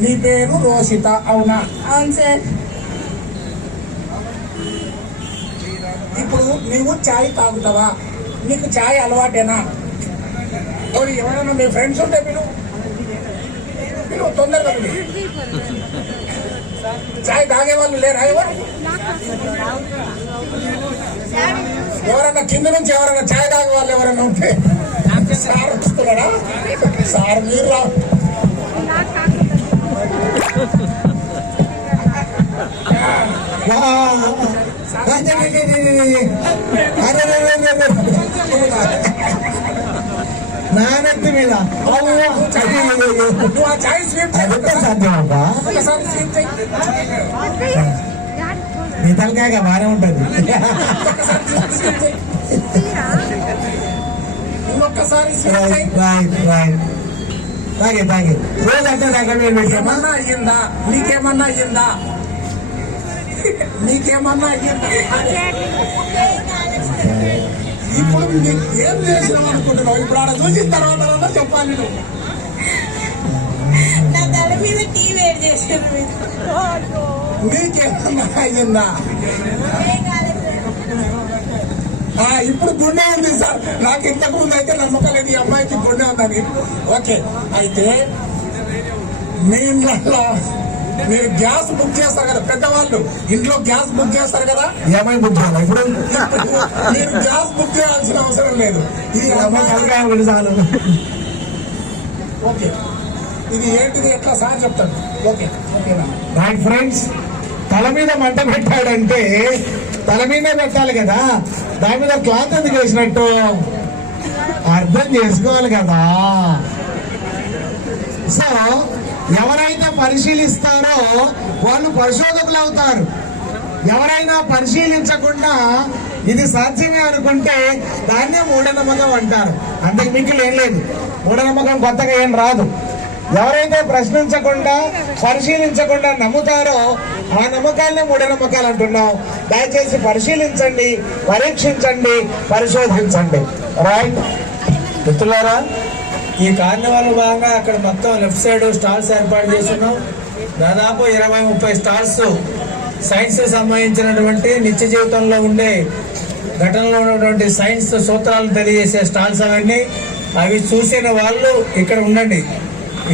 నీ పేరు రోషిత అవునా అవును సార్ ఇప్పుడు నీవు చాయ్ తాగుతావా నీకు చాయ్ అలవాటేనా ఓడి ఎవరైనా మీ ఫ్రెండ్స్ ఉంటే మీరు మీరు తొందరగా పిలు. చాయ్ తాగే వాళ్ళు లేరా ఎవరు ఎవరన్నా కింద నుంచి ఎవరైనా చాయ్ తాగే వాళ్ళు ఎవరైనా ఉంటే సార్ వస్తున్నారా సార్ మీరు అదెట్లా సాధ్యమబ్బా ఒకసారి స్వీప్ చేయి. నీ తలకాయ బాగానే ఉంటది ఇంకొకసారి స్వీప్ చేయి. రైట్ రైట్ రైట్ తాగే తాగే రోజు అంటే దాకా మీరు పెట్టామా ఏమన్నా అయ్యిందా? నీకేమన్నా అయ్యిందా? నీకేమన్నా అయ్యిందా? ఇప్పుడు నీకు ఏం చేసినావు అనుకుంటున్నావు? ఇప్పుడు ఆడ చూసిన తర్వాత చెప్పాలి నువ్వు. నా తల మీద టీ వేడి నీకేమన్నా అయ్యిందా? ఇప్పుడు గుండె ఉంది సార్. నాకు ఇంతకు ముందు అయితే నమ్మకం లేదు. ఈ అమ్మాయికి గుండె ఉందని ఓకే. అయితే మీ ఇంట్లో మీరు గ్యాస్ బుక్ చేస్తారు కదా పెద్దవాళ్ళు. ఇంట్లో గ్యాస్ బుక్ చేస్తారు కదా? ఏమై బుక్ చేయాలి ఇప్పుడు? మీరు గ్యాస్ బుక్ చేయాల్సిన అవసరం లేదు. ఈ అమ్మాయి చాలు. ఓకే. ఇది ఏంటిది? ఎట్లా సార్ చెప్తాడు ఓకే. ఓకేనా? రైట్ ఫ్రెండ్స్ తల మీద మంట పెట్టాడంటే తల మీదే పెట్టాలి కదా. దాని మీద క్లాత్ ఎందుకు వేసినట్టు? అర్థం చేసుకోవాలి కదా. సో ఎవరైతే పరిశీలిస్తారో వాళ్ళు పరిశోధకులు అవుతారు. ఎవరైనా పరిశీలించకుండా ఇది సాధ్యమే అనుకుంటే దాన్నే మూఢనమ్మకం అంటారు. అంతకు మించి ఏం లేదు. మూఢనమ్మకం కొత్తగా ఏం రాదు. ఎవరైతే ప్రశ్నించకుండా పరిశీలించకుండా నమ్ముతారో ఆ నమ్మకాలనే మూఢనమ్మకాలు అంటున్నాం. దయచేసి పరిశీలించండి పరీక్షించండి పరిశోధించండి. రైట్ మిత్రులారా ఈ కార్నివాల్ భాగంగా అక్కడ మొత్తం లెఫ్ట్ సైడ్ స్టాల్స్ ఏర్పాటు చేస్తున్నాం. దాదాపు ఇరవై ముప్పై స్టాల్స్ సైన్స్ సంబంధించినటువంటి నిత్య జీవితంలో ఉండే ఘటనలో ఉన్నటువంటి సైన్స్ సూత్రాలు తెలియజేసే స్టాల్స్ అవన్నీ అవి చూసిన వాళ్ళు ఇక్కడ ఉండండి.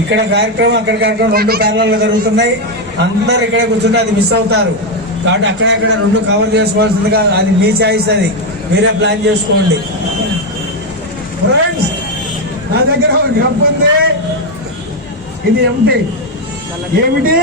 ఇక్కడ కార్యక్రమం అక్కడ కార్యక్రమం రెండు ప్యానల్లో జరుగుతున్నాయి. అందరు ఇక్కడే కూర్చుంటే అది మిస్ అవుతారు. కాబట్టి అక్కడక్కడ రెండు కవర్ చేసుకోవాల్సిందిగా అది మీ చాయిస్ అది. మీరే ప్లాన్ చేసుకోండి. ఫ్రెండ్స్ నా దగ్గర ఒక ఉంది. ఇది ఎంపీ ఏమిటి?